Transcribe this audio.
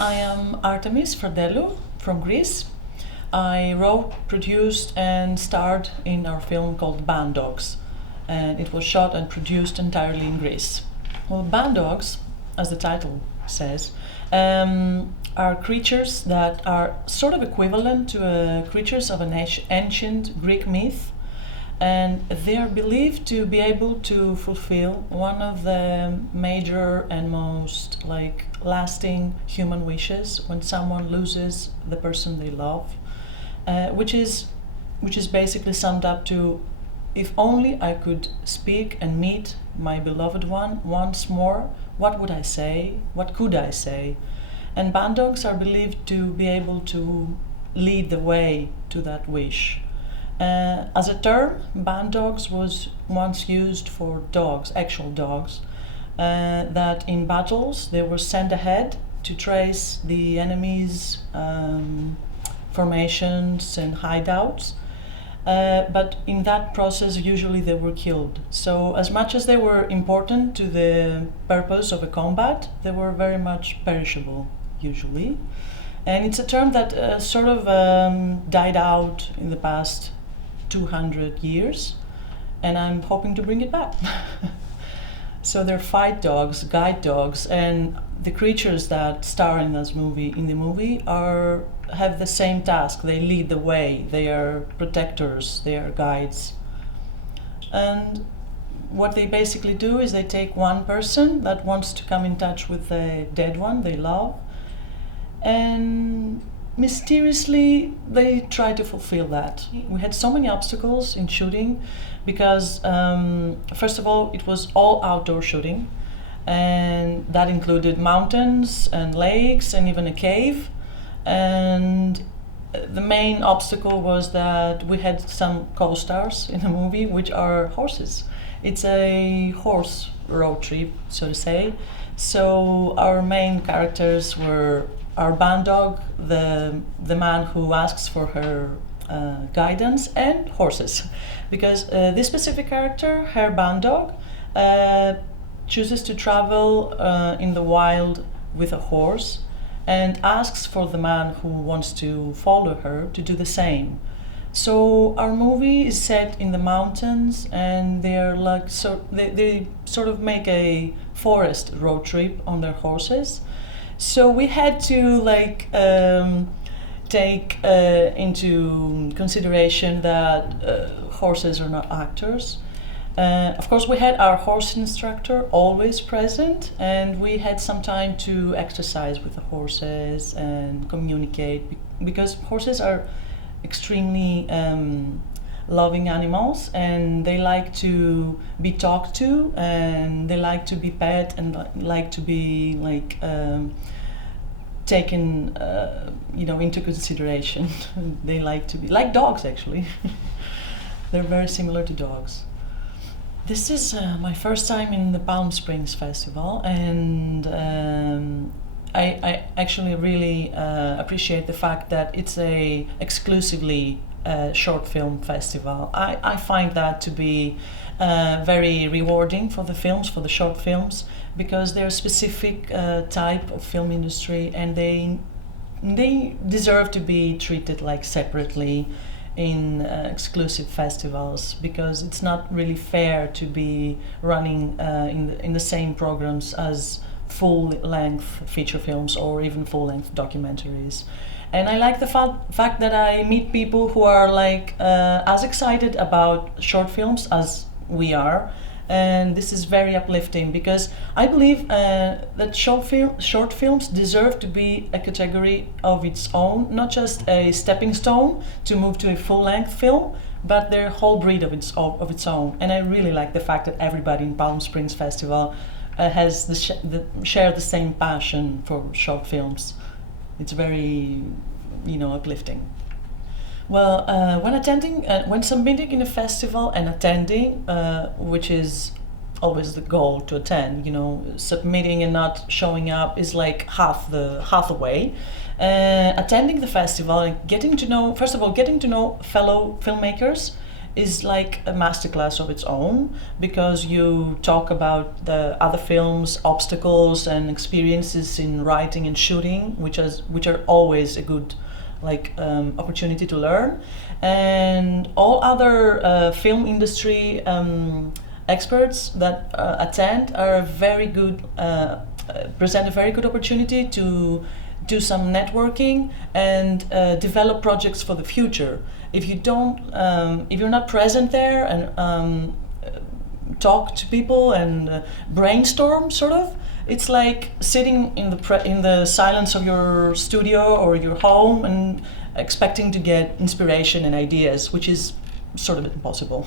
I am Artemis Fradelou from Greece. I wrote, produced, and starred in our film called Bandogs, and it was shot and produced entirely in Greece. Well, Bandogs, as the title says, are creatures that are sort of equivalent to creatures of an ancient Greek myth, and they are believed to be able to fulfill one of the major and most lasting human wishes when someone loses the person they love, which is basically summed up to, if only I could speak and meet my beloved one once more, what would I say? What could I say? And Bandogs are believed to be able to lead the way to that wish. As a term, Bandogs was once used for dogs, actual dogs, that in battles they were sent ahead to trace the enemy's formations and hideouts. But in that process, usually they were killed. So as much as they were important to the purpose of a combat, they were very much perishable, usually. And it's a term that died out in the past 200 years, and I'm hoping to bring it back. So they're fight dogs, guide dogs, and the creatures that star in the movie have the same task. They lead the way. They are protectors. They are guides. And what they basically do is they take one person that wants to come in touch with the dead one they love, and mysteriously they try to fulfill that. We had so many obstacles in shooting because first of all, it was all outdoor shooting, and that included mountains and lakes and even a cave. And the main obstacle was that we had some co-stars in the movie, which are horses. It's a horse road trip, so to say. So our main characters were our bandog, the man who asks for her guidance, and horses. Because this specific character, her bandog, chooses to travel in the wild with a horse and asks for the man who wants to follow her to do the same. So our movie is set in the mountains, and they sort of make a forest road trip on their horses. So we had to take into consideration that horses are not actors. Of course, we had our horse instructor always present, and we had some time to exercise with the horses and communicate, because horses are extremely loving animals, and they like to be talked to, and they like to be pet, and like to be taken into consideration. They like to be like dogs, actually. They're very similar to dogs. This is my first time in the Palm Springs Festival, and I actually really appreciate the fact that it's a exclusively short film festival. I find that to be very rewarding for the short films, because they're a specific type of film industry, and they deserve to be treated separately in exclusive festivals, because it's not really fair to be running in the same programs as full-length feature films or even full-length documentaries. And I like the fact that I meet people who are as excited about short films as we are, and this is very uplifting, because I believe that short films deserve to be a category of its own, not just a stepping stone to move to a full-length film, but their whole breed of its own. And I really like the fact that everybody in Palm Springs Festival has share the same passion for short films. It's very, uplifting. Well, when submitting in a festival and attending, which is always the goal to attend, submitting and not showing up is half the way. Attending the festival and getting to know fellow filmmakers is like a masterclass of its own, because you talk about the other films, obstacles and experiences in writing and shooting, which are always a good opportunity to learn. And all other film industry experts that attend are very good, present a very good opportunity to do some networking and develop projects for the future. If you don't, if you're not present there and talk to people and brainstorm, sort of, it's like sitting in the silence of your studio or your home and expecting to get inspiration and ideas, which is sort of impossible.